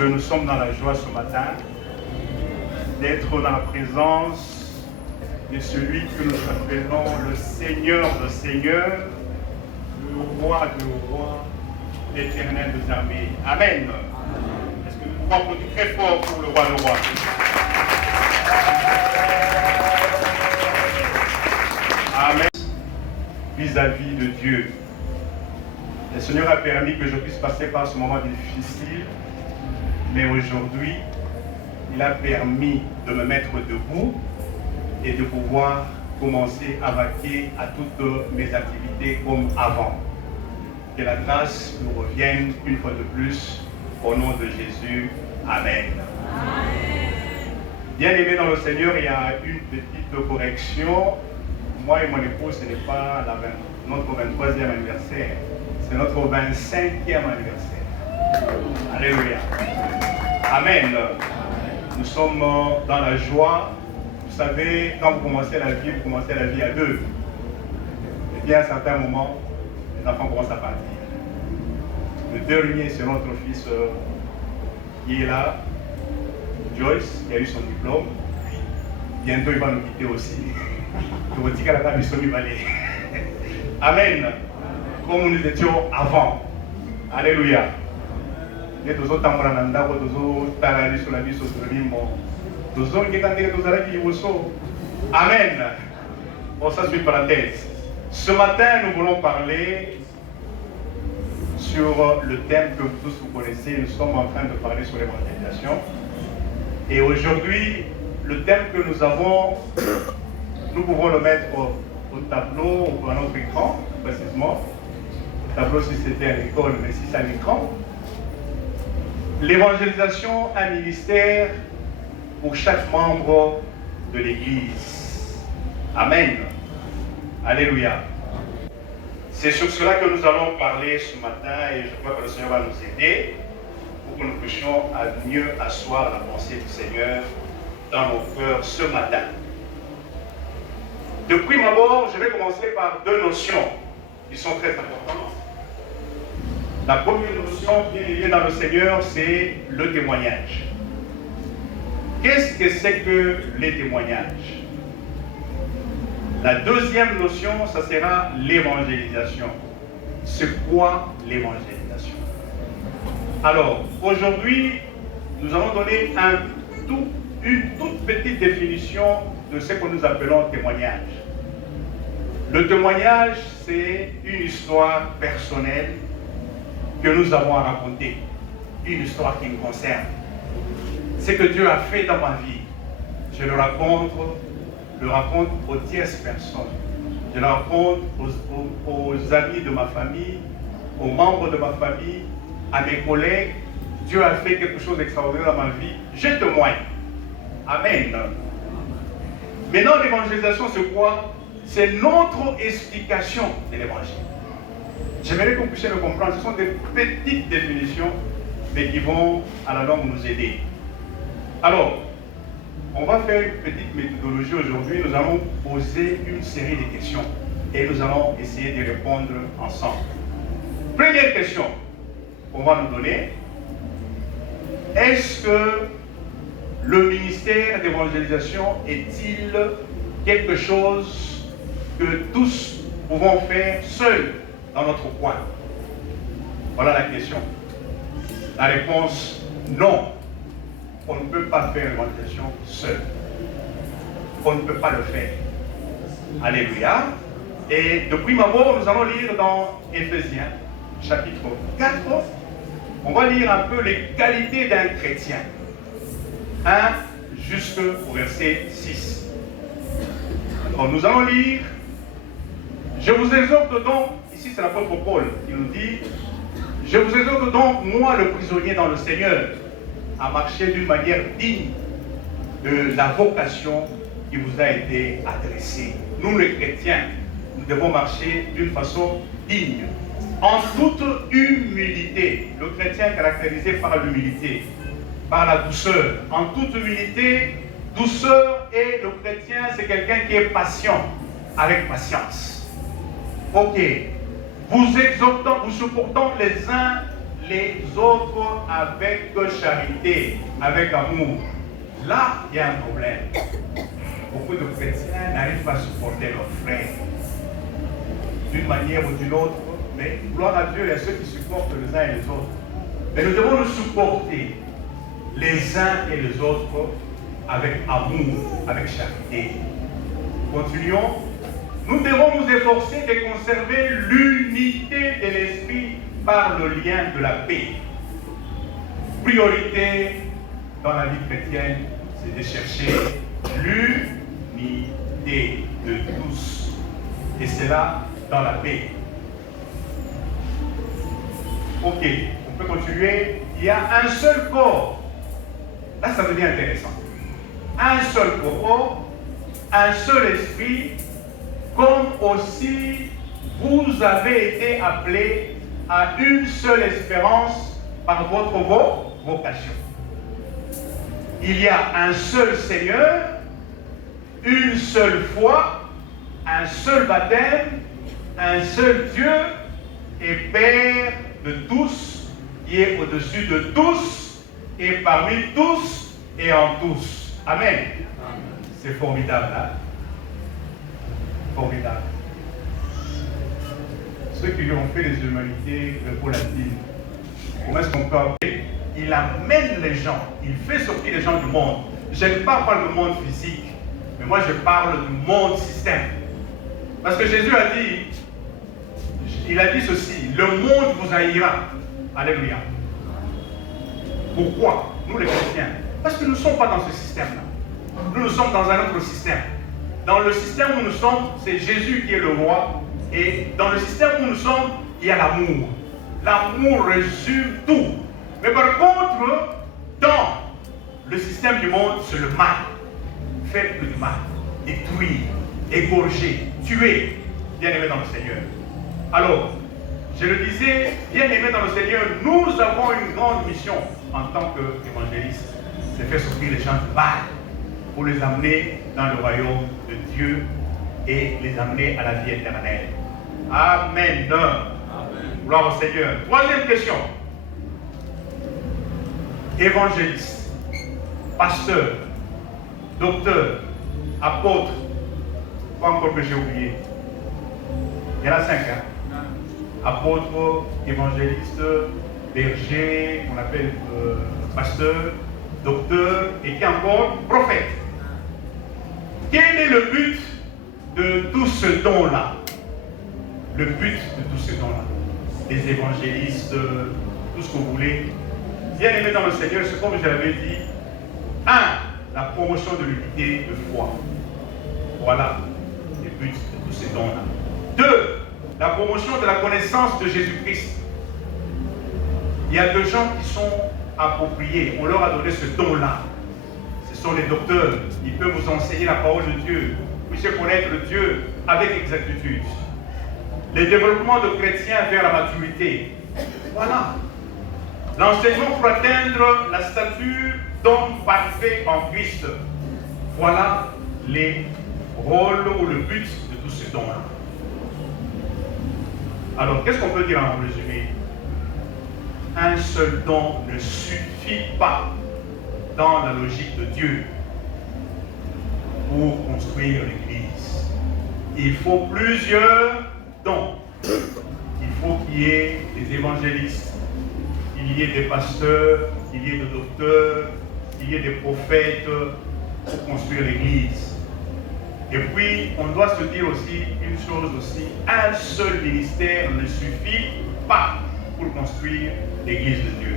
que nous sommes dans la joie ce matin d'être dans la présence de celui que nous appelons le Seigneur de Seigneurs, le Roi de Rois, l'Éternel des armées. Amen. Est-ce que nous pouvons applaudir très fort pour le Roi de Rois? Amen. Vis-à-vis de Dieu. Le Seigneur a permis que je puisse passer par ce moment difficile, mais aujourd'hui, il a permis de me mettre debout et de pouvoir commencer à vaquer à toutes mes activités comme avant. Que la grâce nous revienne une fois de plus au nom de Jésus. Amen. Bien-aimés dans le Seigneur, il y a une petite correction. Moi et mon épouse, ce n'est pas notre 23e anniversaire, c'est notre 25e anniversaire. Alléluia. Amen. Nous sommes dans la joie. Vous savez, quand vous commencez la vie à deux. Et bien à un certain moment, les enfants commencent à partir. Le dernier, c'est notre fils qui est là, Joyce, qui a eu son diplôme. Bientôt, il va nous quitter aussi. Amen. Comme nous étions avant. Alléluia. Amen. Bon, ça c'est une parenthèse. Ce matin, nous voulons parler sur le thème que tous vous connaissez. Nous sommes en train de parler sur l'évangélisation. Et aujourd'hui, le thème que nous avons, nous pouvons le mettre au tableau ou à notre écran, précisément. Le tableau si c'était à l'école, mais si c'est à l'écran. L'évangélisation, un ministère pour chaque membre de l'Église. Amen. Alléluia. C'est sur cela que nous allons parler ce matin et je crois que le Seigneur va nous aider pour que nous puissions à mieux asseoir la pensée du Seigneur dans nos cœurs ce matin. De prime abord, je vais commencer par deux notions qui sont très importantes. La première notion qui est liée dans le Seigneur, c'est le témoignage. Qu'est-ce que c'est que les témoignages? La deuxième notion, ça sera l'évangélisation. C'est quoi l'évangélisation? Alors, aujourd'hui, nous allons donner une toute petite définition de ce que nous appelons témoignage. Le témoignage, c'est une histoire personnelle que nous avons à raconter. Une histoire qui me concerne. Ce que Dieu a fait dans ma vie, je le raconte aux tierces personnes. Je le raconte aux amis de ma famille, aux membres de ma famille, à mes collègues. Dieu a fait quelque chose d'extraordinaire dans ma vie. Je témoigne. Amen. Maintenant, l'évangélisation, c'est quoi? C'est notre explication de l'évangile. J'aimerais que vous puissiez le comprendre. Ce sont des petites définitions, mais qui vont à la longue nous aider. Alors, on va faire une petite méthodologie aujourd'hui. Nous allons poser une série de questions et nous allons essayer de répondre ensemble. Première question qu'on va nous donner. Est-ce que le ministère d'évangélisation est-il quelque chose que tous pouvons faire seuls dans notre coin? Voilà la question. La réponse, non. On ne peut pas faire l'évangélisation seul. On ne peut pas le faire. Alléluia. Et de prime abord, nous allons lire dans Éphésiens, chapitre 4. On va lire un peu les qualités d'un chrétien. 1 jusqu'au verset 6. Alors nous allons lire. Je vous exhorte donc, ici c'est l'apôtre Paul qui nous dit, je vous exhorte donc, moi le prisonnier dans le Seigneur, à marcher d'une manière digne de la vocation qui vous a été adressée. Nous les chrétiens, nous devons marcher d'une façon digne, en toute humilité. Le chrétien est caractérisé par l'humilité, par la douceur. En toute humilité, douceur, et le chrétien c'est quelqu'un qui est patient, avec patience. Ok. Vous exhortant, vous supportant les uns les autres avec charité, avec amour. Là, il y a un problème. Beaucoup de chrétiens n'arrivent pas à supporter leurs frères d'une manière ou d'une autre, mais gloire à Dieu, il y a ceux qui supportent les uns et les autres. Mais nous devons nous supporter les uns et les autres avec amour, avec charité. Continuons. Nous devons nous efforcer de conserver l'unité de l'esprit par le lien de la paix. Priorité dans la vie chrétienne, c'est de chercher l'unité de tous. Et c'est là dans la paix. Ok, on peut continuer. Il y a un seul corps. Là, ça devient intéressant. Un seul corps, un seul esprit, comme aussi vous avez été appelés à une seule espérance par votre vocation. Il y a un seul Seigneur, une seule foi, un seul baptême, un seul Dieu et Père de tous, qui est au-dessus de tous et parmi tous et en tous. Amen. C'est formidable, hein? Formidable. Ceux qui lui ont fait les humanités gréco-latines, comment est-ce qu'on peut appeler? Il amène les gens, il fait sortir les gens du monde. Je ne parle pas du monde physique, mais moi je parle du monde système. Parce que Jésus a dit, il a dit ceci, le monde vous haïra. Alléluia. Pourquoi? Nous les chrétiens. Parce que nous ne sommes pas dans ce système-là. Nous sommes dans un autre système. Dans le système où nous sommes, c'est Jésus qui est le roi. Et dans le système où nous sommes, il y a l'amour. L'amour résume tout. Mais par contre, dans le système du monde, c'est le mal. Faites du mal. Détruire, égorger, tuer. Bien-aimés dans le Seigneur. Alors, je le disais, bien-aimés dans le Seigneur, nous avons une grande mission en tant qu'évangélistes. C'est faire sortir les gens du mal pour les amener dans le royaume de Dieu et les amener à la vie éternelle. Amen. Amen. Gloire au Seigneur. Troisième question. Évangéliste, pasteur, docteur, apôtre. Pas encore que j'ai oublié. Il y en a 5. Hein? Apôtre, évangéliste, berger, on appelle pasteur, docteur, et qui encore prophète. Quel est le but de tout ce don-là? Le but de tout ce don-là, les évangélistes, tout ce que vous voulez. Bien aimé dans le Seigneur, c'est comme je l'avais dit. 1. La promotion de l'unité de foi. Voilà le but de tous ces dons-là. 2. La promotion de la connaissance de Jésus-Christ. Il y a des gens qui sont appropriés. On leur a donné ce don-là. Ce sont les docteurs. Ils peuvent vous enseigner la parole de Dieu. Vous puissiez connaître Dieu avec exactitude. Le développement de chrétiens vers la maturité. Voilà. L'enseignement pour atteindre la stature d'homme parfait en Christ. Voilà les rôles ou le but de tous ces dons-là. Alors, qu'est-ce qu'on peut dire en résumé? Un seul don ne suffit pas dans la logique de Dieu pour construire l'Église. Il faut plusieurs dons. Il faut qu'il y ait des évangélistes, qu'il y ait des pasteurs, qu'il y ait des docteurs, qu'il y ait des prophètes pour construire l'Église. Et puis, on doit se dire aussi une chose aussi, un seul ministère ne suffit pas pour construire l'Église de Dieu.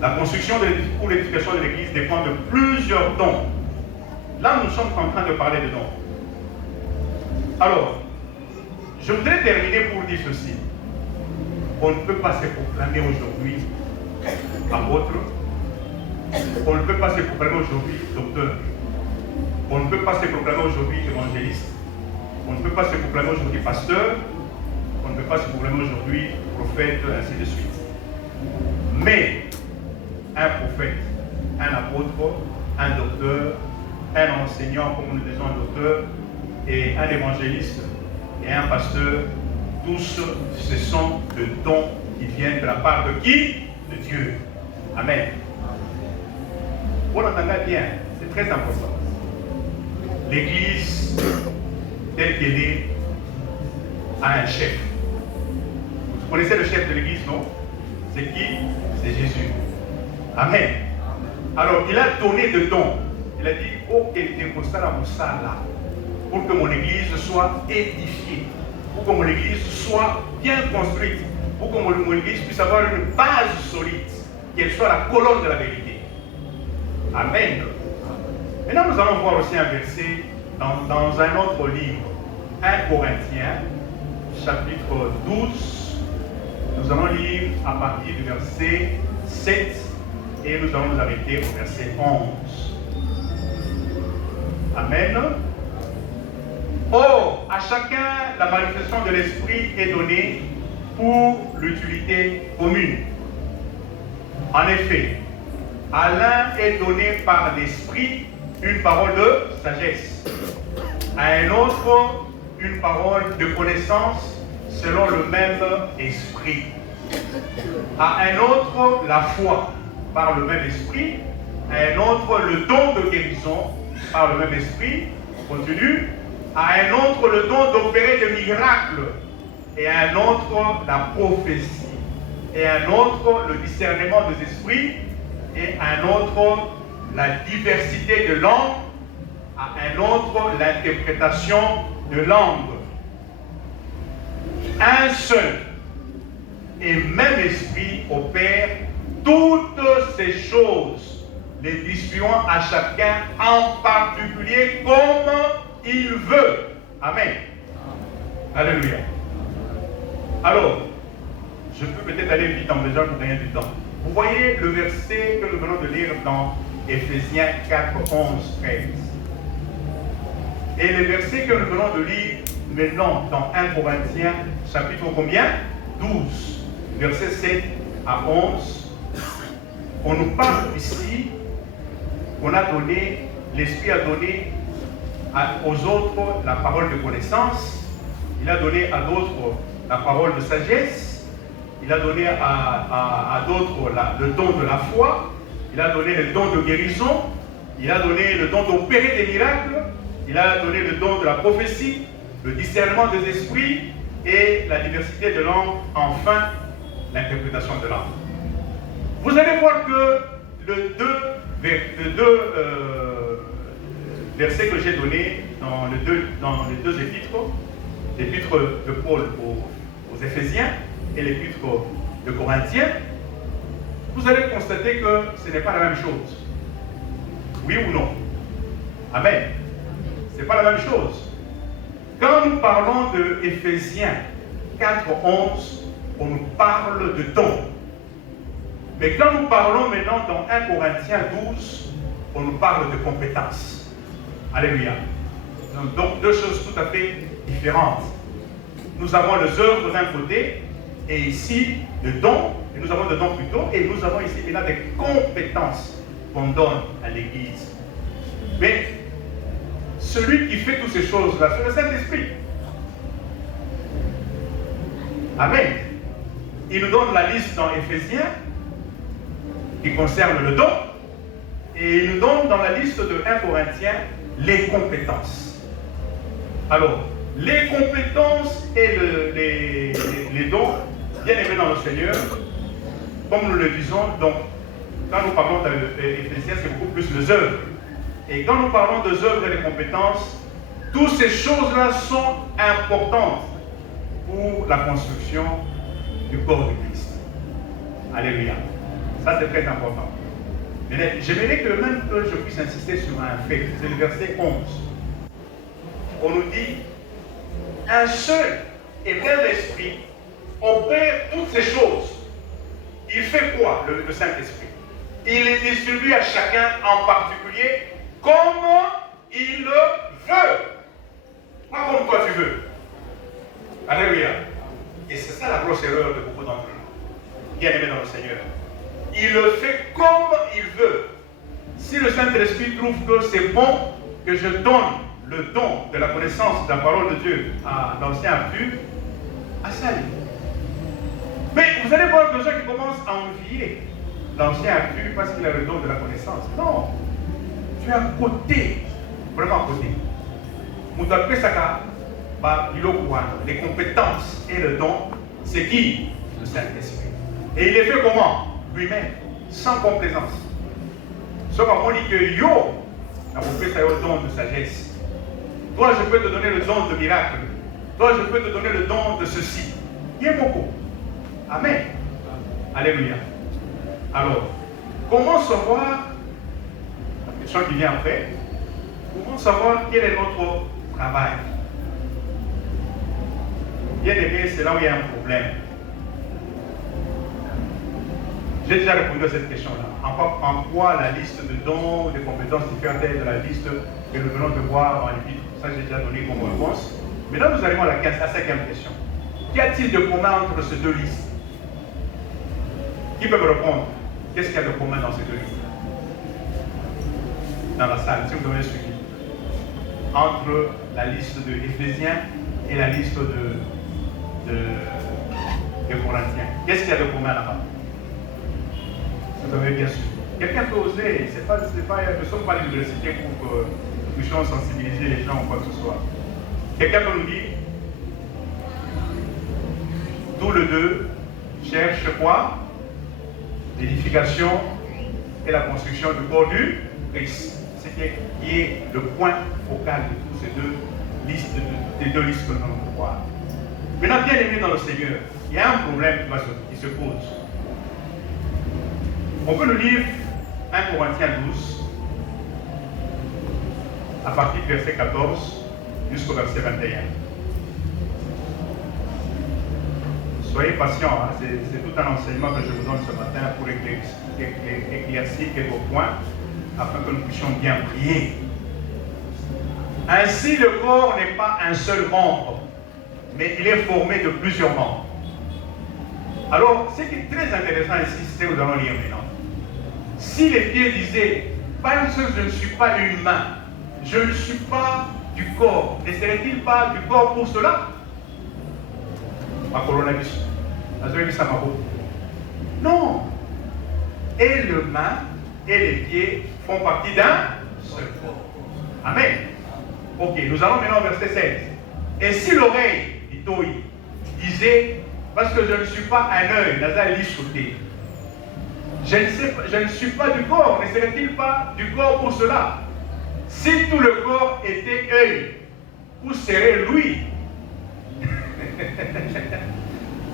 La construction pour l'édification de l'Église dépend de plusieurs dons. Là, nous sommes en train de parler de dons. Alors, je voudrais terminer pour dire ceci. On ne peut pas se proclamer aujourd'hui apôtre. On ne peut pas se proclamer aujourd'hui docteur. On ne peut pas se proclamer aujourd'hui évangéliste. On ne peut pas se proclamer aujourd'hui pasteur. On ne peut pas se proclamer aujourd'hui prophète, ainsi de suite. Mais un prophète, un apôtre, un docteur, un enseignant, comme nous disons un docteur, et un évangéliste et un pasteur, tous ce sont de dons qui viennent de la part de qui? De Dieu. Amen. Vous l'entendez bien, c'est très important. L'Église, telle qu'elle est, a un chef. Vous connaissez le chef de l'Église, non? C'est qui? C'est Jésus. Amen. Alors, il a donné de dons. Il a dit, oh, quel déposala là, pour que mon Église soit édifiée, pour que mon Église soit bien construite, pour que mon Église puisse avoir une base solide, qu'elle soit la colonne de la vérité. Amen. Maintenant, nous allons voir aussi un verset dans un autre livre, 1 Corinthiens, chapitre 12. Nous allons lire à partir du verset 7 et nous allons nous arrêter au verset 11. Amen. Or, à chacun, la manifestation de l'Esprit est donnée pour l'utilité commune. En effet, à l'un est donné par l'Esprit une parole de sagesse, à un autre une parole de connaissance selon le même Esprit, à un autre la foi par le même Esprit, à un autre le don de guérison par le même Esprit, on continue, à un autre le don d'opérer des miracles, et à un autre la prophétie, et à un autre le discernement des esprits, et à un autre la diversité de langues, à un autre l'interprétation de langues. Un seul et même esprit opère toutes ces choses, les distribuant à chacun en particulier comme il veut. Amen. Alléluia. Alors, je peux peut-être aller vite en besoin pour gagner du temps. Vous voyez le verset que nous venons de lire dans Éphésiens 4, 11, 13. Et le verset que nous venons de lire maintenant dans 1 Corinthiens, chapitre combien? 12, verset 7 à 11. On nous parle ici qu'on a donné, l'Esprit a donné aux autres la parole de connaissance, il a donné à d'autres la parole de sagesse, il a donné à d'autres le don de la foi, il a donné le don de guérison, il a donné le don d'opérer des miracles, il a donné le don de la prophétie, le discernement des esprits et la diversité de langues, enfin l'interprétation de langue. Vous allez voir que les deux versets que j'ai donnés dans les deux épîtres, l'épître de Paul aux Éphésiens et l'épître de Corinthiens, vous allez constater que ce n'est pas la même chose. Oui ou non? Amen. Ce n'est pas la même chose. Quand nous parlons de Éphésiens 4, 11, on nous parle de dons. Mais quand nous parlons maintenant dans 1 Corinthiens 12, on nous parle de compétences. Alléluia. Donc deux choses tout à fait différentes. Nous avons les œuvres d'un côté, et ici le don, et nous avons le don plutôt, et nous avons ici maintenant des compétences qu'on donne à l'Église. Mais celui qui fait toutes ces choses-là, c'est le Saint-Esprit. Amen. Il nous donne la liste dans Éphésiens qui concerne le don, et il nous donne dans la liste de 1 Corinthiens les compétences. Alors, les compétences et les dons, bien aimés dans le Seigneur, comme nous le disons, donc, quand nous parlons d'Éphésiens, c'est beaucoup plus les œuvres. Et quand nous parlons des œuvres et des compétences, toutes ces choses-là sont importantes pour la construction du corps de Christ. Alléluia. Ça, c'est très important. Mais j'aimerais que même que je puisse insister sur un fait. C'est le verset 11. On nous dit, un seul et même esprit opère toutes ces choses. Il fait quoi, le Saint-Esprit? Il les distribue à chacun en particulier comme il le veut. Pas comme toi tu veux. Alléluia. Et c'est ça la grosse erreur de beaucoup d'entre nous, bien aimés dans le Seigneur. Il le fait comme il veut. Si le Saint-Esprit trouve que c'est bon que je donne le don de la connaissance de la parole de Dieu à l'ancien Arthur, à ça. Mais vous allez voir des gens qui commencent à envier. L'ancien a cru parce qu'il a le don de la connaissance. Non. Tu es à côté. Vraiment à côté. Les compétences et le don, c'est qui? Le Saint-Esprit. Et il est fait comment? Lui-même, sans complaisance. Sauf qu'on dit que yo, on peut faire le don de sagesse. Toi, je peux te donner le don de miracle. Toi, je peux te donner le don de ceci. Il y a beaucoup. Amen. Alléluia. Alors, comment savoir, la question qui vient après, comment savoir quel est notre travail? Bien aimé, c'est là où il y a un problème. J'ai déjà répondu à cette question-là. En quoi la liste de dons, de compétences différentes de la liste que nous venons de voir en l'épître? Ça, j'ai déjà donné comme réponse. Maintenant, nous arrivons à la 5e question. Qu'y a-t-il de commun entre ces deux listes? Qui peut me répondre? Qu'est-ce qu'il y a de commun dans ces deux listes? Dans la salle, si vous m'avez suivi. Entre la liste de Éphésiens et la liste de Corinthiens. Qu'est-ce qu'il y a de commun là-bas? Vous avez bien suivi. Quelqu'un peut oser, nous ne sommes pas à l'université pour que nous puissions sensibiliser les gens ou quoi que ce soit. Quelqu'un peut nous dire, tous les deux cherchent quoi? L'édification et la construction du corps du Christ. C'est qui est le point focal de toutes ces deux listes, des deux listes que nous allons voir. Maintenant, bien aimé dans le Seigneur, il y a un problème qui se pose. On peut le lire 1 Corinthiens 12, à partir du verset 14 jusqu'au verset 21. Soyez patients, hein? C'est tout un enseignement que je vous donne ce matin pour éclaircir quelques points afin que nous puissions bien prier. Ainsi, le corps n'est pas un seul membre, mais il est formé de plusieurs membres. Alors, ce qui est très intéressant ici, c'est que nous allons lire maintenant. Si les pieds disaient, parce que je ne suis pas une main, je ne suis pas du corps, ne serait-il pas du corps pour cela? Non. Et le main et les pieds font partie d'un seul corps. Amen. Ok, nous allons maintenant au verset 16. Et si l'oreille, disait, parce que je ne suis pas un œil, je ne suis pas du corps, ne serait-il pas du corps pour cela? Si tout le corps était œil, où serait lui?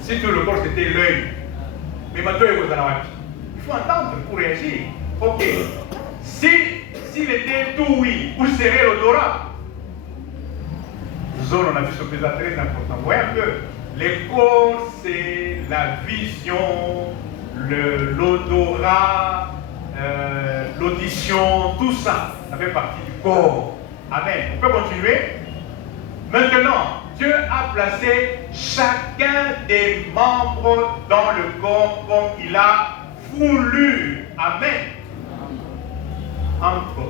Si tout le corps c'était l'œil. Mais maintenant, il faut entendre pour réagir. Ok. S'il était tout oui, où serait l'odorat? Zone, on a vu ce que c'est très important. Vous voyez un peu. Les corps, c'est la vision, l'odorat, l'audition, tout ça. Ça fait partie du corps. Amen. On peut continuer. Maintenant, Dieu a placé chacun des membres dans le corps comme il a voulu. Amen. Entre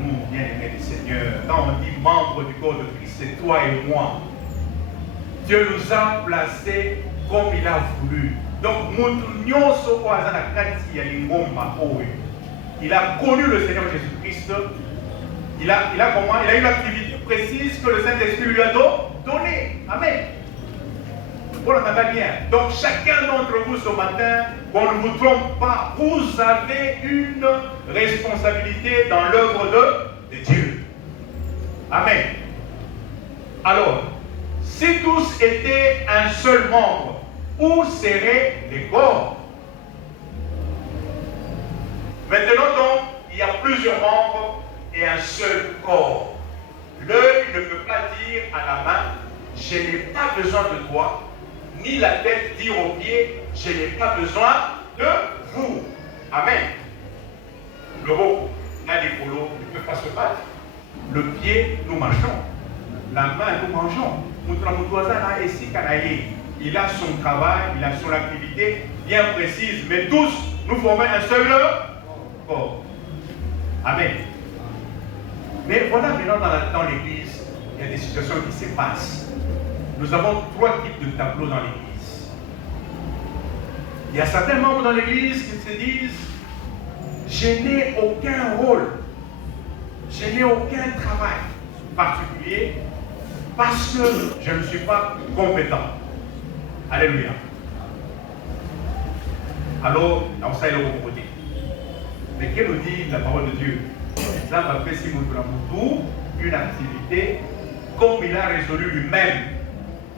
nous, bien-aimés du Seigneur, quand on dit membre du corps de Christ, c'est toi et moi. Dieu nous a placés comme il a voulu. Donc, il a connu le Seigneur Jésus-Christ. Il a eu l'activité précise que le Saint-Esprit lui a donnée. Amen. Vous l'entendez bien. Donc, chacun d'entre vous ce matin, qu'on ne vous trompe pas, vous avez une responsabilité dans l'œuvre de Dieu. Amen. Alors, si tous étaient un seul membre, où seraient les corps? Maintenant donc, il y a plusieurs membres et un seul corps. L'œil ne peut pas dire à la main, je n'ai pas besoin de toi, ni la tête dire aux pieds, je n'ai pas besoin de vous. Amen. Le mot, les polos ne peut pas se battre. Le pied, nous marchons. La main, nous mangeons. Il a son travail, il a son activité bien précise, mais tous, nous formons un seul corps. Amen. Mais voilà, maintenant dans l'église, il y a des situations qui se passent. Nous avons 3 types de tableaux dans l'église. Il y a certains membres dans l'église qui se disent, je n'ai aucun rôle, je n'ai aucun travail particulier parce que je ne suis pas compétent. Alléluia. Alors, on sait le côté. Mais qu'est-ce que nous dit la parole de Dieu? Ça m'a fait si tout une activité comme il a résolu lui-même.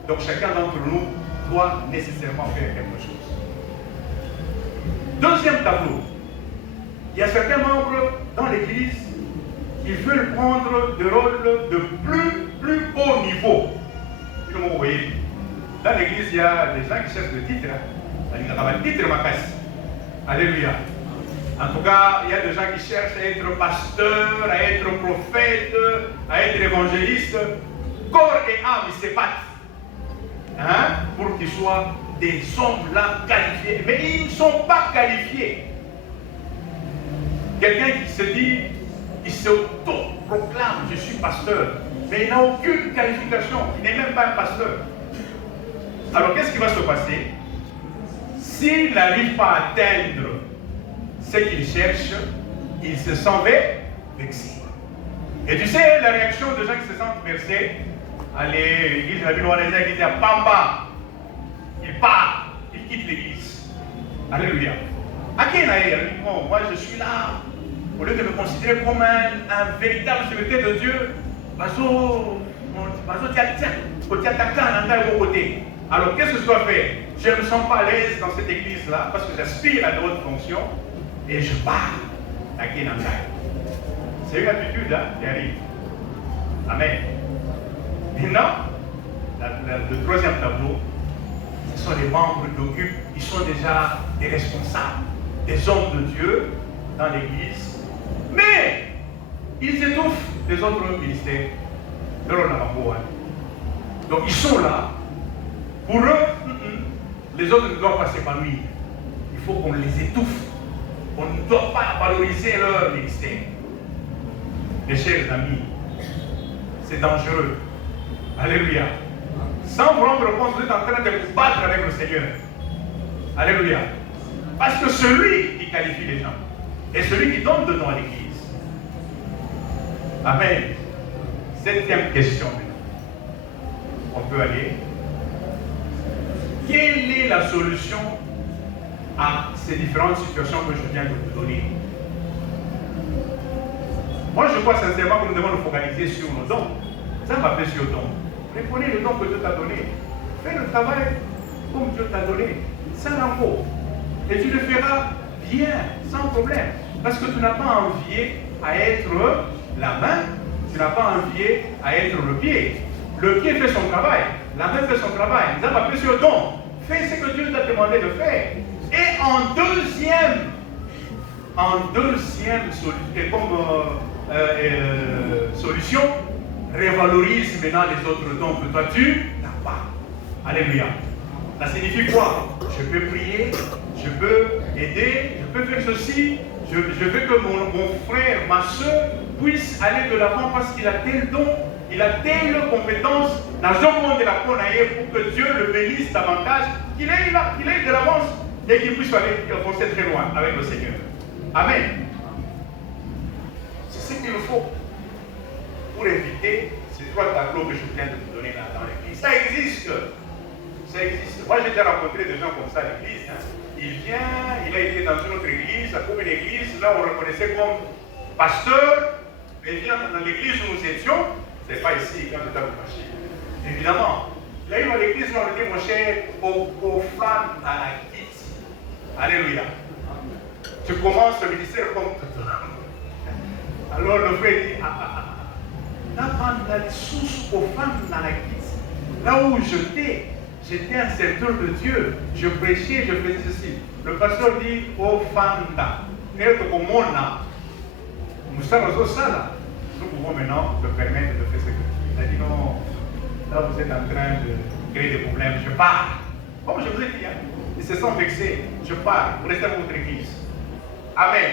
Donc chacun d'entre nous doit nécessairement faire quelque chose. Deuxième tableau. Il y a certains membres dans l'église qui veulent prendre des rôles de plus haut niveau. Vous voyez, dans l'église, il y a des gens qui cherchent le titre. Le titre ma caisse. Alléluia. En tout cas, il y a des gens qui cherchent à être pasteur, à être prophète, à être évangéliste. Corps et âme, ils se battent. Hein? Pour qu'ils soient des hommes là qualifiés. Mais ils ne sont pas qualifiés. Quelqu'un qui se dit, il s'auto-proclame, je suis pasteur. Mais il n'a aucune qualification. Il n'est même pas un pasteur. Alors qu'est-ce qui va se passer? S'il n'arrive pas à atteindre ce qu'il cherche, il se sent vexé. Et tu sais, la réaction de gens qui se sentent vexés, allez, l'église, la Bible, il dit à Pamba, il part, il quitte l'église. Alléluia. À qui bon, moi je suis là, au lieu de me considérer comme un véritable serviteur de Dieu, alors qu'est-ce que je dois faire? Je ne me sens pas à l'aise dans cette église-là parce que j'aspire à d'autres fonctions et je pars à Kenantai. C'est une habitude qui arrive. Amen. Maintenant, le troisième tableau, ce sont les membres qui occupent, ils sont déjà des responsables, des hommes de Dieu dans l'église, mais ils étouffent les autres ministères de l'Onamamboa. Donc ils sont là. Pour eux, les autres ne doivent pas s'épanouir. Il faut qu'on les étouffe. On ne doit pas valoriser leur ministère. Mes chers amis, c'est dangereux. Alléluia. Sans vous rendre compte, vous êtes en train de vous battre avec le Seigneur. Alléluia. Parce que celui qui qualifie les gens est celui qui donne de nom à l'église. Amen. Septième question maintenant. On peut aller. Quelle est la solution à ces différentes situations que je viens de vous donner? Moi, je crois sincèrement que nous devons nous focaliser sur nos dons. Ça va faire sur dons. Prenez le don que Dieu t'a donné. Fais le travail comme Dieu t'a donné. Sans impôt. Et tu le feras bien, sans problème. Parce que tu n'as pas envié à être la main. Tu n'as pas envié à être le pied. Le pied fait son travail. La main fait son travail. Ça va faire sur don. Fais ce que Dieu t'a demandé de faire. Et en deuxième solution, révalorise maintenant les autres dons que toi tu n'as pas. Alléluia. Ça signifie quoi? Je peux prier, je peux aider, je peux faire ceci, je veux que mon frère, ma soeur puisse aller de l'avant parce qu'il a tel don, il a telle compétence dans un monde de la Konaïe pour que Dieu le bénisse davantage, qu'il ait de l'avance et qu'il puisse aller avancer très loin avec le Seigneur. Amen. C'est ce qu'il faut pour éviter ces trois tableaux que je viens de vous donner là dans l'église. Ça existe. Ça existe. Moi, j'ai déjà rencontré des gens comme ça à l'église. Hein. Il vient, il a été dans une autre église, comme une église, là on le reconnaissait comme pasteur, mais il vient dans l'église où nous étions, c'est pas ici, quand j'étais à Lupachi. Évidemment. Là, il va à l'église, on dit, mon cher, au flan à la quitte. Alléluia. Tu commences le ministère comme tout. Alors le frère dit, là où j'étais un serviteur de Dieu, je prêchais, je faisais ceci. Le pasteur dit, oh Fanda, nous pouvons maintenant te permettre de faire ce que tu veux. Il a dit non, là vous êtes en train de créer des problèmes, je pars. Comme je vous ai dit, hein, ils se sont vexés, je pars, vous restez à votre église. Amen.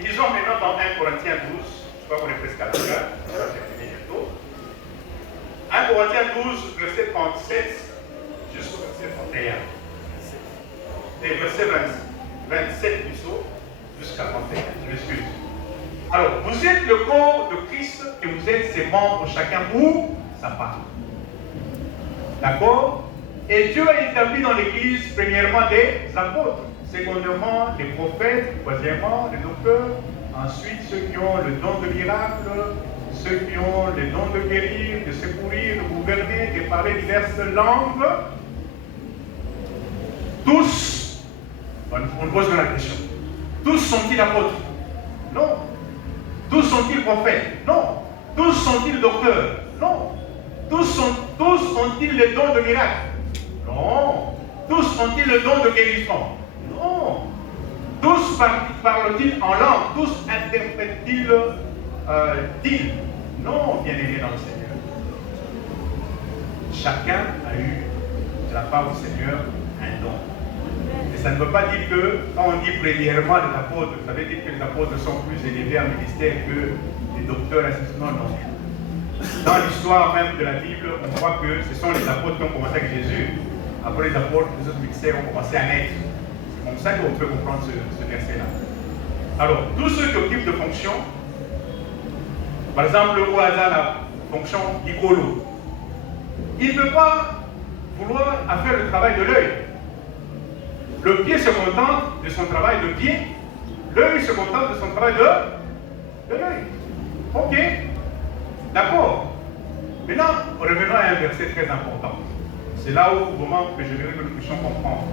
Ils ont maintenant dans 1 Corinthiens 12, je crois qu'on est presque à la fin, je vais terminer bientôt. 1 Corinthiens 12, verset 37 jusqu'au verset 31. et verset 27 du psaume jusqu'à 31. Je m'excuse. Alors, vous êtes le corps de Christ et vous êtes ses membres, chacun pour sa part. D'accord? Et Dieu a établi dans l'Église, premièrement, des apôtres, secondement, les prophètes, troisièmement, les docteurs, ensuite ceux qui ont le don de miracle, ceux qui ont le don de guérir, de secourir, de gouverner, de parler diverses langues. Tous, on pose la question, tous sont-ils apôtres? Non. Tous sont-ils prophètes? Non. Tous sont-ils docteurs? Non. Tous ont-ils le don de miracle? Non. Tous ont-ils le don de guérison? Non. Tous parlent-ils en langue? Tous interprètent-ils Non, bien-aimés dans le Seigneur. Chacun a eu de la part du Seigneur un don. Et ça ne veut pas dire que, quand on dit premièrement les apôtres, ça veut dire que les apôtres sont plus élevés en ministère que les docteurs, non, non. Dans l'histoire même de la Bible, on voit que ce sont les apôtres qui ont commencé avec Jésus. Après les apôtres, les autres ministères ont commencé à naître. C'est comme ça qu'on peut comprendre ce verset-là. Alors, tous ceux qui occupent de fonctions, par exemple, au hasard, la fonction d'Igolo, il ne peut pas vouloir faire le travail de l'œil. Le pied se contente de son travail de pied, l'œil se contente de son travail de l'œil. Ok, d'accord. Maintenant, revenons à un verset très important. C'est là où, au moment que je verrai que nous puissions comprendre.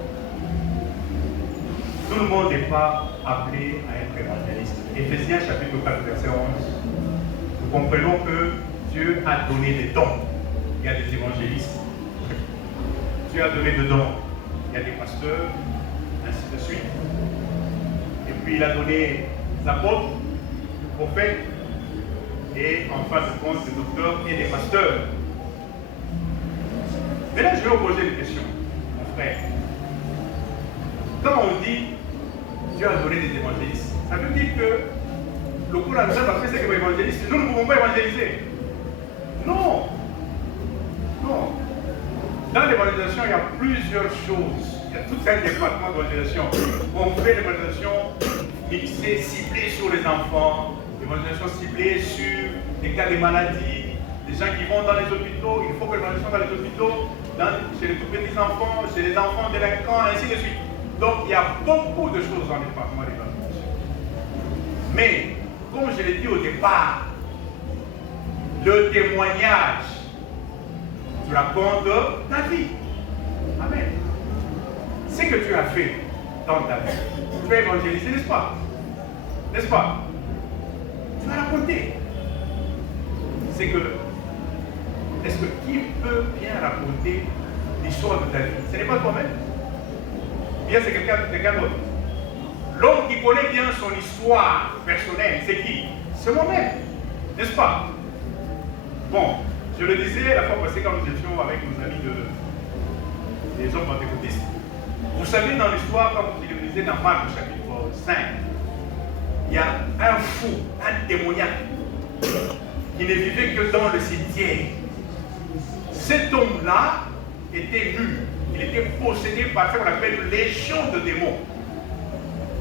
Tout le monde n'est pas appelé à être évangéliste. Éphésiens chapitre 4, verset 11. Nous comprenons que Dieu a donné des dons. Il y a des évangélistes. Dieu a donné des dons. Il y a des pasteurs, ainsi de suite. Et puis il a donné des apôtres, des prophètes, et en fin de compte des docteurs et des pasteurs. Mais là, je vais vous poser une question, mon frère. Quand on dit Dieu a donné des évangélistes, ça veut dire que le cours à nous a fait, c'est que les évangélistes, nous ne pouvons pas évangéliser. Non. Non. Dans l'évangélisation, il y a plusieurs choses. Il y a tout un département d'évangélisation. On fait l'évangélisation mixée, ciblée sur les enfants, l'évangélisation ciblée sur les cas de maladies, les gens qui vont dans les hôpitaux, il faut que l'évangélisation dans les hôpitaux, chez les tout petits enfants, chez les enfants délinquants, ainsi de suite. Donc il y a beaucoup de choses dans le département d'évangélisation. Mais, comme je l'ai dit au départ, le témoignage tu racontes ta vie. Amen. Ce que tu as fait dans ta vie, tu as évangélisé, n'est-ce pas? N'est-ce pas? Tu as raconté. C'est que, est-ce que qui peut bien raconter l'histoire de ta vie? Ce n'est pas toi-même. Bien, c'est quelqu'un d'autre. L'homme qui connaît bien son histoire personnelle, c'est qui? C'est moi-même. N'est-ce pas? Bon. Je le disais la fois passée quand nous étions avec nos amis des hommes pentecôtistes. Vous savez, dans l'histoire, quand vous lisez dans Marc chapitre 5, il y a un fou, un démoniaque, qui ne vivait que dans le cimetière. Cet homme-là était mu, il était possédé par ce qu'on appelle une légion de démons.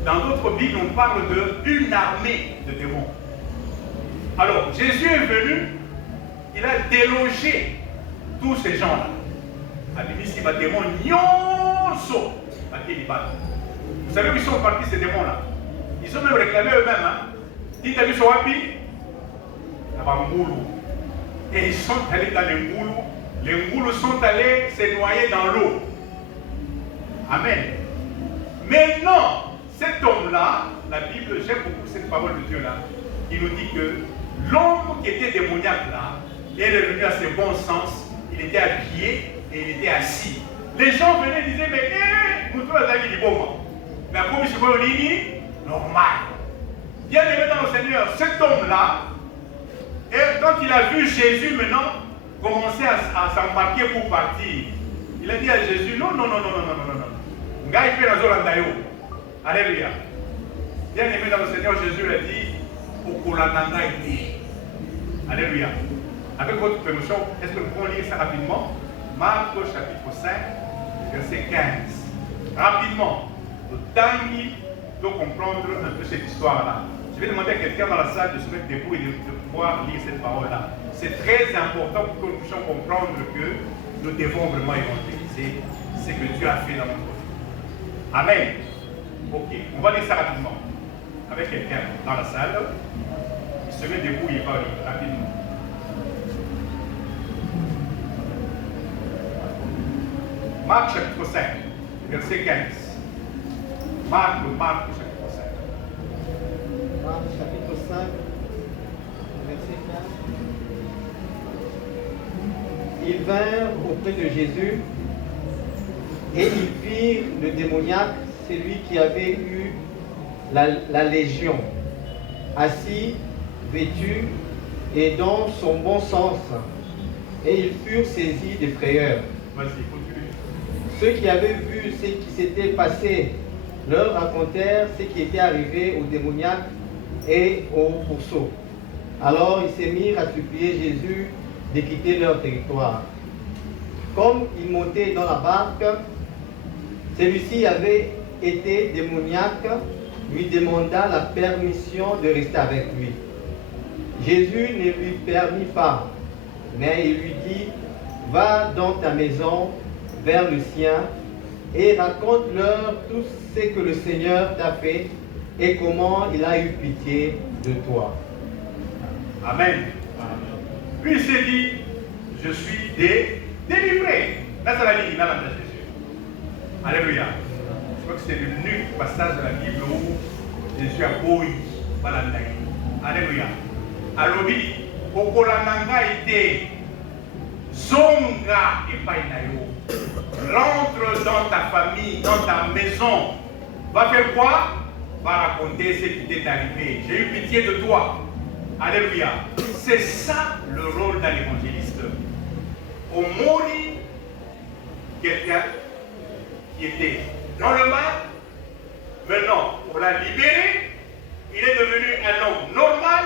Dans d'autres Bibles, on parle d'une armée de démons. Alors, Jésus est venu. Il a délogé tous ces gens-là. Vous savez où ils sont partis ces démons-là? Ils ont même réclamé eux-mêmes. Dites à lui, et ils sont allés dans les Ngoulous. Les Ngoulous sont allés se noyer dans l'eau. Amen. Maintenant, cet homme-là, la Bible, j'aime beaucoup cette parole de Dieu-là, il nous dit que l'homme qui était démoniaque là, il est revenu à ses bons sens, il était habillé et il était assis. Les gens venaient et disaient, mais nous tous les du bon. Mais comme je suis normal. Bien aimé dans le Seigneur, cet homme-là, et quand il a vu Jésus maintenant commencer à s'embarquer pour partir, il a dit à Jésus, non. Alléluia. Bien aimé dans le Seigneur, Jésus l'a dit, alléluia. Avec votre permission, est-ce que nous pouvons lire ça rapidement? Marc chapitre 5, verset 15. Rapidement. Le Tangi doit comprendre un peu cette histoire-là. Je vais demander à quelqu'un dans la salle de se mettre debout et de pouvoir lire cette parole-là. C'est très important pour que nous puissions comprendre que nous devons vraiment évangéliser ce que Dieu a fait dans notre vie. Amen. Ok, on va lire ça rapidement. Avec quelqu'un dans la salle, il se met debout et il va lire rapidement. Marc chapitre 5, verset 15. Marc chapitre 5. Marc chapitre 5, verset 15. Ils vinrent auprès de Jésus et ils virent le démoniaque, celui qui avait eu la légion, assis, vêtu et dans son bon sens. Et ils furent saisis de frayeur. Vas-y, continue. Ceux qui avaient vu ce qui s'était passé leur racontèrent ce qui était arrivé au démoniaque et au pourceau. Alors ils se mirent à supplier Jésus de quitter leur territoire. Comme il montait dans la barque, celui-ci avait été démoniaque, lui demanda la permission de rester avec lui. Jésus ne lui permit pas, mais il lui dit, va dans ta maison vers le sien et raconte-leur tout ce que le Seigneur t'a fait et comment il a eu pitié de toi. Amen. Puis il s'est dit, je suis délivré. Là, c'est la ligne, là, de Jésus. Alléluia. Je crois que c'est l'unique passage de la Bible où Jésus a boui. Alléluia. Alobi, Okolananga était Zonga et Painayo. Rentre dans ta famille, dans ta maison. Va faire quoi? Va raconter ce qui t'est arrivé. J'ai eu pitié de toi. Alléluia. C'est ça le rôle d'un évangéliste. Au mori, quelqu'un qui était dans le mal, maintenant, on l'a libéré, il est devenu un homme normal.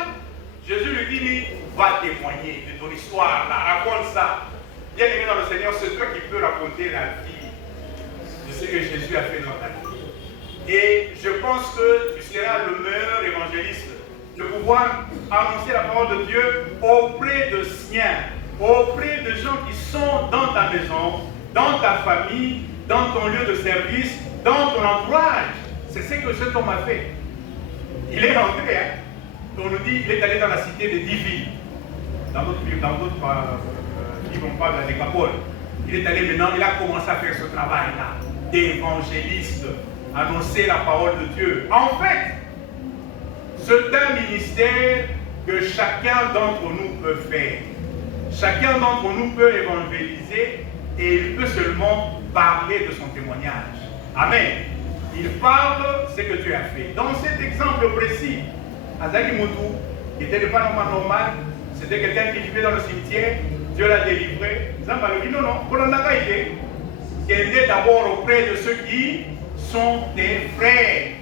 Jésus lui dit, va témoigner de ton histoire, là, raconte ça. Bien aimé dans le Seigneur, c'est toi qui peux raconter la vie de ce que Jésus a fait dans ta vie. Et je pense que tu seras le meilleur évangéliste de pouvoir annoncer la parole de Dieu auprès de siens, auprès de gens qui sont dans ta maison, dans ta famille, dans ton lieu de service, dans ton entourage. C'est ce que cet homme a fait. Il est rentré, hein. On nous dit qu'il est allé dans la cité de 10 villes. Dans d'autres livres, on parle de la Décapole. Il est allé maintenant, il a commencé à faire ce travail-là d'évangéliste, annoncer la parole de Dieu. En fait, c'est un ministère que chacun d'entre nous peut faire. Chacun d'entre nous peut évangéliser et il peut seulement parler de son témoignage. Amen. Il parle de ce que Dieu a fait. Dans cet exemple précis, Azali Moutou, qui n'était pas normal, c'était quelqu'un qui vivait dans le cimetière, Dieu l'a délivré. Zamba lui dit non, non, qui est d'abord auprès de ceux qui sont tes frères.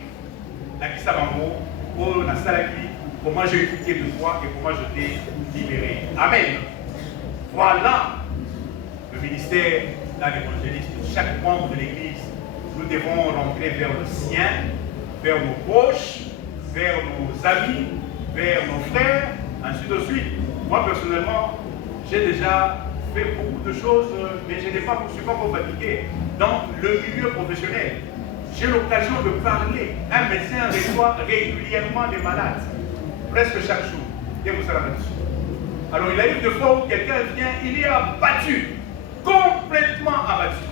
La Kisabambo, pour la Salaki, comment j'ai eu pitié de toi et comment je t'ai libéré. Amen. Voilà le ministère d'un évangéliste. Chaque membre de l'Église, nous devons rentrer vers le sien, vers nos proches, vers nos amis, vers nos frères, ainsi de suite. Moi, personnellement, j'ai déjà fait beaucoup de choses, mais je ne suis pas encore fatigué. Dans le milieu professionnel, j'ai l'occasion de parler. Un médecin reçoit régulièrement des malades, presque chaque jour. Et vous savez là-dessus. Alors, il arrive des fois où quelqu'un vient, il est abattu, complètement abattu.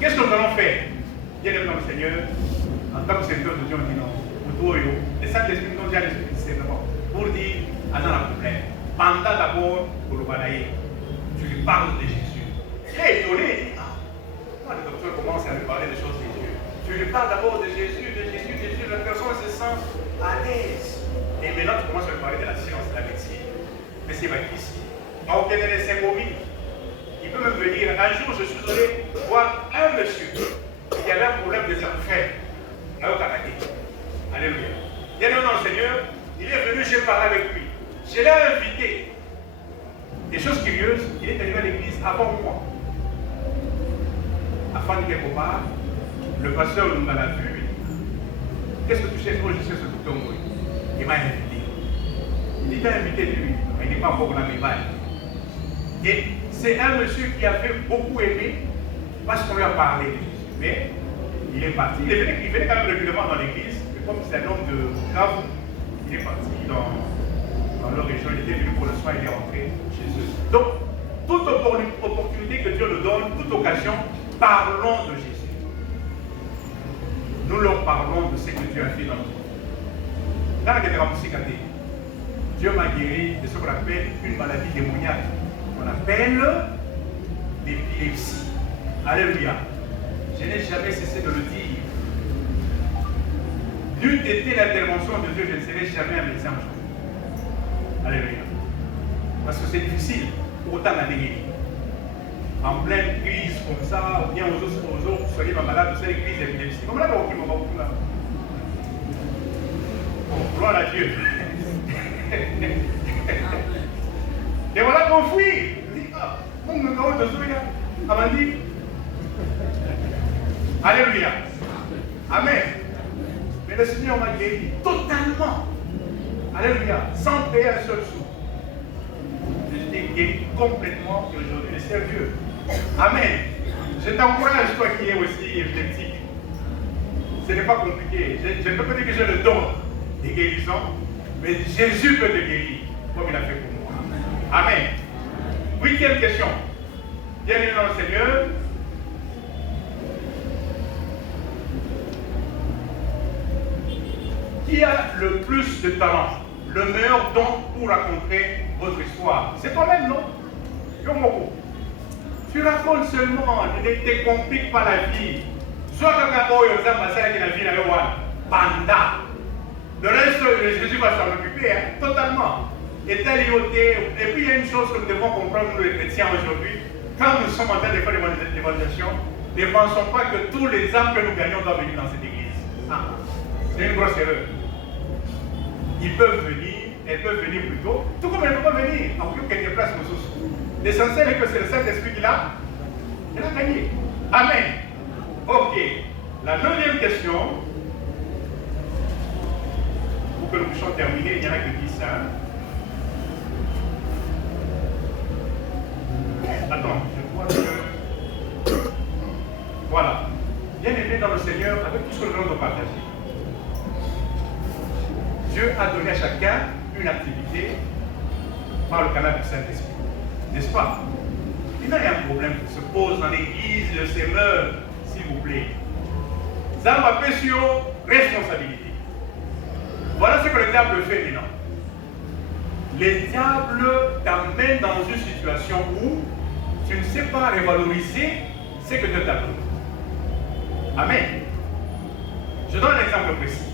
Qu'est-ce que nous allons faire? Bien aimé dans le Seigneur, en tant que serviteur de Dieu, on dit non. Le Saint-Esprit nous dit à l'Esprit du discernement pour dire, ah non, un problème. Pendant d'abord pour le balayer, tu lui parles de Jésus. Il est étonné, il dit, ah, quand le docteur commence à lui parler des choses de Jésus, tu lui parles d'abord de Jésus, la personne se sent à l'aise. Et maintenant, tu commences à lui parler de la science, de la médecine. Mais c'est ici. Donc, il y a les symboliques. Il peut même venir. Un jour, je suis allé voir un monsieur qui avait un problème des enfers. Alors, alléluia. Il y a un dans le Seigneur, il est venu, j'ai parlé avec lui. Je l'ai invité. Des choses curieuses, il est arrivé à l'église avant moi. Afin de quelque part, le pasteur nous l'a vu, qu'est-ce que tu cherches? Oh, je cherche le Congo. Il m'a invité. Il était invité lui, mais il n'est pas encore la médaille. Et c'est un monsieur qui avait beaucoup aimé parce qu'on lui a parlé de Jésus. Mais il est parti. Il venait quand même régulièrement dans l'église, mais comme c'est un homme de grave, il est parti dans leur région. Il était venu pour le soin, il est rentré chez eux. Donc, toute opportunité que Dieu nous donne, toute occasion, parlons de Jésus. Nous leur parlons de ce que Dieu a fait dans notre vie. Dieu m'a guéri de ce qu'on appelle une maladie démoniaque. On appelle l'épilepsie. Alléluia. Je n'ai jamais cessé de le dire. N'eût été l'intervention de Dieu, je ne serais jamais un médecin aujourd'hui. Alléluia. Parce que c'est difficile pour autant la guérir. En pleine crise comme ça, ou bien aux autres, soyez pas malade, vous savez, crise d'épilepsie. Comme là, on va beaucoup là. Bon, gloire à Dieu. Et voilà qu'on fuit. On me demande de souvenir. Amandi. Alléluia. Amen. Mais le Seigneur m'a guéri totalement. Alléluia. Sans payer un seul sou. Je t'ai guéri complètement et aujourd'hui je sers Dieu. Amen. Je t'encourage, toi qui es aussi épileptique. Ce n'est pas compliqué. Je ne peux pas dire que j'ai le don des guérisons, mais Jésus peut te guérir comme il a fait pour moi. Amen. 8e question. Bienvenue dans le Seigneur. Qui a le plus de talent, le meilleur don pour raconter votre histoire? C'est toi-même, non? Yomoko. Tu racontes seulement, ne te complique pas la vie. Soit quand on a la vie, Panda. Le reste, Jésus va s'en occuper, hein, totalement. Et puis il y a une chose que nous devons comprendre, nous les chrétiens aujourd'hui, quand nous sommes en train de faire l'évangélisation, ne pensons pas que tous les âmes que nous gagnons doivent venir dans cette église. Ah, c'est une grosse erreur. Ils peuvent venir, elles peuvent venir plus tôt, tout comme elles ne peuvent pas venir, en plus qu'elles déplacent nos sources. L'essentiel est que c'est le Saint-Esprit qui l'a gagné. Amen. Ok. La 9e question, pour que nous puissions terminer, il y en a que 10. Hein. Attends, je crois que... Voilà. Bien aimé dans le Seigneur, avec tout ce que nous allons partager. Dieu a donné à chacun une activité par le canal du Saint-Esprit. N'est-ce pas? Il y a un problème qui se pose dans l'église, le Seigneur, s'il vous plaît. Ça m'appelle sur responsabilité. Voilà ce que le diable fait maintenant. Le diable t'amène dans une situation où tu ne sais pas revaloriser ce que Dieu t'a donné. Amen. Je donne un exemple précis.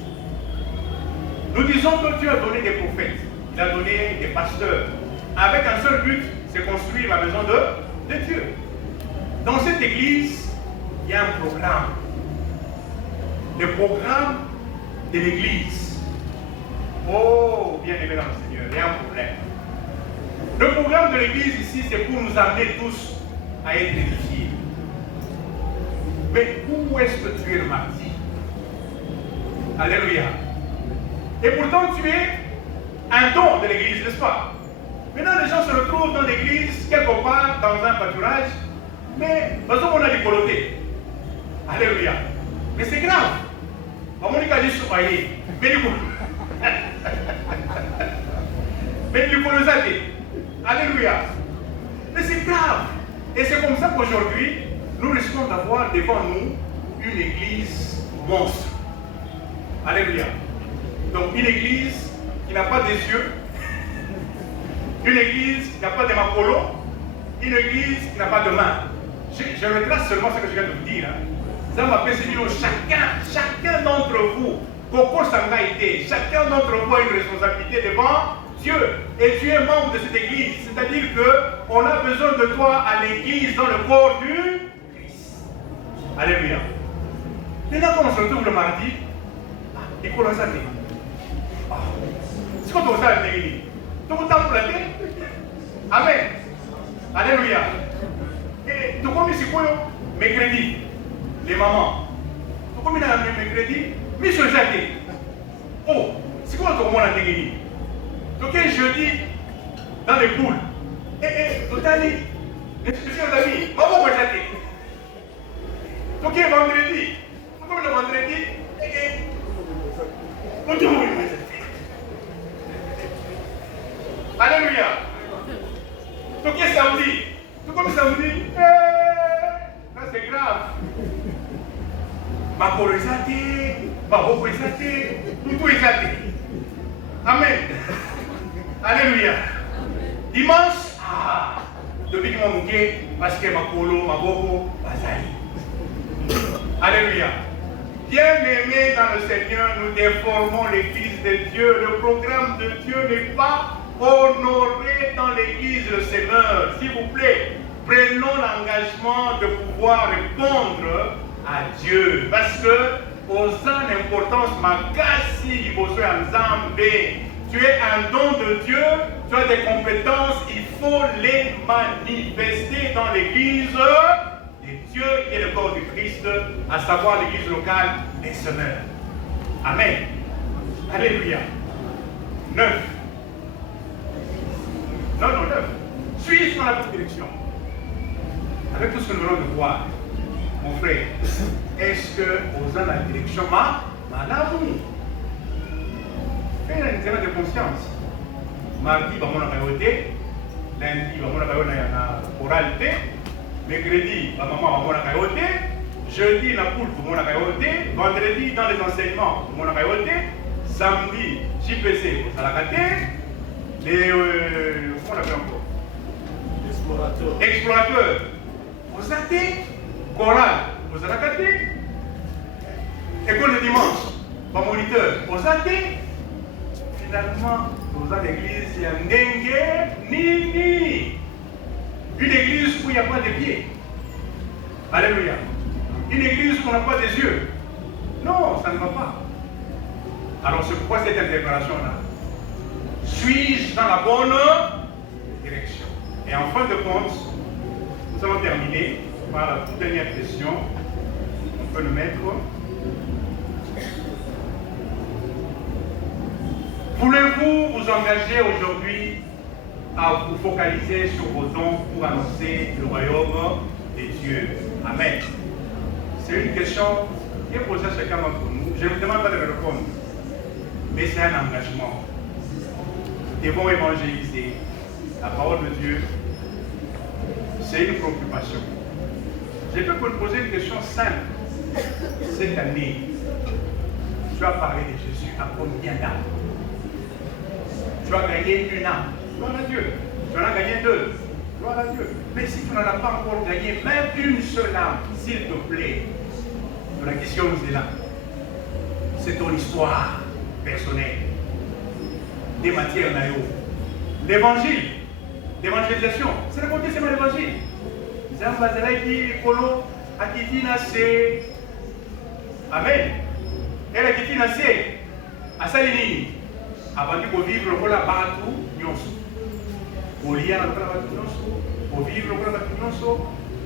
Nous disons que Dieu a donné des prophètes, il a donné des pasteurs, avec un seul but, c'est construire la maison de Dieu. Dans cette église, il y a un programme. Le programme de l'église. Oh, bien aimé dans le Seigneur, il y a un problème. Le programme de l'église ici, c'est pour nous amener tous à être édifiés. Mais où est-ce que tu es le mardi? Alléluia. Et pourtant, tu es un don de l'église, n'est-ce pas? Maintenant, les gens se retrouvent dans l'église, quelque part, dans un pâturage, mais, parce qu'on a du coloté. Alléluia. Mais c'est grave. On a dit soigner. Mais du coup. Mais du coup, nous a dit. Alléluia. Mais c'est grave. Et c'est comme ça qu'aujourd'hui, nous risquons d'avoir devant nous une église monstre. Alléluia. Donc une église qui n'a pas des yeux, une église qui n'a pas de macolo, une église qui n'a pas de main. Je retrace seulement ce que je viens de vous dire. Ça m'appelle chacun d'entre vous, Coco Sangaïté, chacun d'entre vous a une responsabilité devant Dieu. Et tu es membre de cette église. C'est-à-dire qu'on a besoin de toi à l'église dans le corps du Christ. Alléluia. Maintenant, quand on se retrouve le mardi, il faut l'enseigner. C'est quoi ton ça la l'église? Tout le temps pour la tête? Amen. Alléluia. Et tout comme ici, mercredi, les mamans. Tout comme il y a mercredi, Michel Jacques. Oh, c'est quoi ton monde à Tengeni? Donc, jeudi, dans les poules. Totali, les chers amis, maman, moi j'ai dit. Donc, vendredi, comme le vendredi, on dit oui, alléluia. Donc, samedi, tout comme samedi, ça c'est grave. Ma coro exate, ma boko exate, tout exate. Amen. Alléluia. Dimanche, depuis que mon mouquet, parce que ma colo, ma boko, bazali. Alléluia. Bien-aimés dans le Seigneur, nous déformons l'Église de Dieu. Le programme de Dieu n'est pas honoré dans l'Église le Seigneur. S'il vous plaît, prenons l'engagement de pouvoir répondre à Dieu. Parce que, aux importance, Makasi, tu es un don de Dieu, tu as des compétences, il faut les manifester dans l'Église de Dieu qui est le corps du Christ, à savoir l'Église locale des semeurs. Amen. Alléluia. 9. Non, 9. Suis dans la bonne direction. Avec tout ce que nous venons de voir, mon frère, est-ce que vous avez la direction Malamu? Fais un examen de conscience. Mardi, il va y avoir côté. Lundi, il va y avoir une oralité. Mercredi, il va y avoir côté. Jeudi, la poule, il va y avoir côté. Vendredi, dans les enseignements, il va y avoir côté. Samedi, JPC, vous allez côté. Les. Comment on l'appelle encore? Explorateurs. Vous allez. Chorale, vous allez côté. École de dimanche, pas moniteur, vous allez. Finalement, dans l'église, il y a Nenge Nini. Une église où il n'y a pas de pieds. Alléluia. Une église où on n'a pas des yeux. Non, ça ne va pas. Alors, c'est pourquoi cette déclaration-là? Suis-je dans la bonne direction? Et en fin de compte, nous allons terminer par la toute dernière question. On peut le mettre. Voulez-vous vous engager aujourd'hui à vous focaliser sur vos dons pour annoncer le royaume des dieux? Amen. C'est une question qui est posée à chacun d'entre nous. Je ne vous demande pas de me répondre, mais c'est un engagement. Nous devons évangéliser la parole de Dieu. C'est une préoccupation. Je peux vous poser une question simple. Cette année, tu as parlé de Jésus à combien d'âmes? Tu as gagné une âme. Gloire à Dieu. Tu en as gagné 2. Gloire à Dieu. Mais si tu n'en as pas encore gagné même une seule âme, s'il te plaît, la question est là. C'est ton histoire personnelle. Des matières naïo. L'évangile. L'évangélisation. C'est le côté, c'est l'évangile. Zambazalaki, Polo, Akitina, c'est. Amen. Et la Akitina, c'est. Asalini. Avant de vivre le la batu nyonso. Au lien avec la batu nyonso, au vivre le la batu nyonso.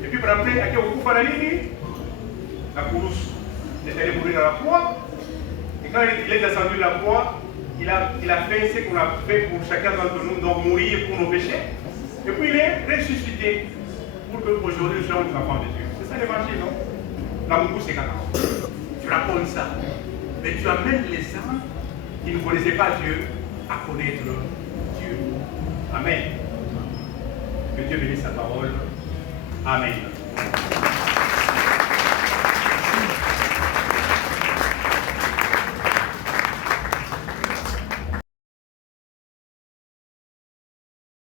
Et puis après, à qui on coupe la ligne, la course est allé mourir dans la croix. Et quand il est descendu de la croix, il a fait ce qu'on a fait pour chacun d'entre nous, donc mourir pour nos péchés. Et puis il est ressuscité pour qu'aujourd'hui nous soyons des enfants de Dieu. C'est ça l'évangile, non? L'amour, c'est quand tu racontes ça. Mais tu amènes les âmes qui ne connaissaient pas Dieu à connaître Dieu. Amen. Que Dieu bénisse sa parole. Amen.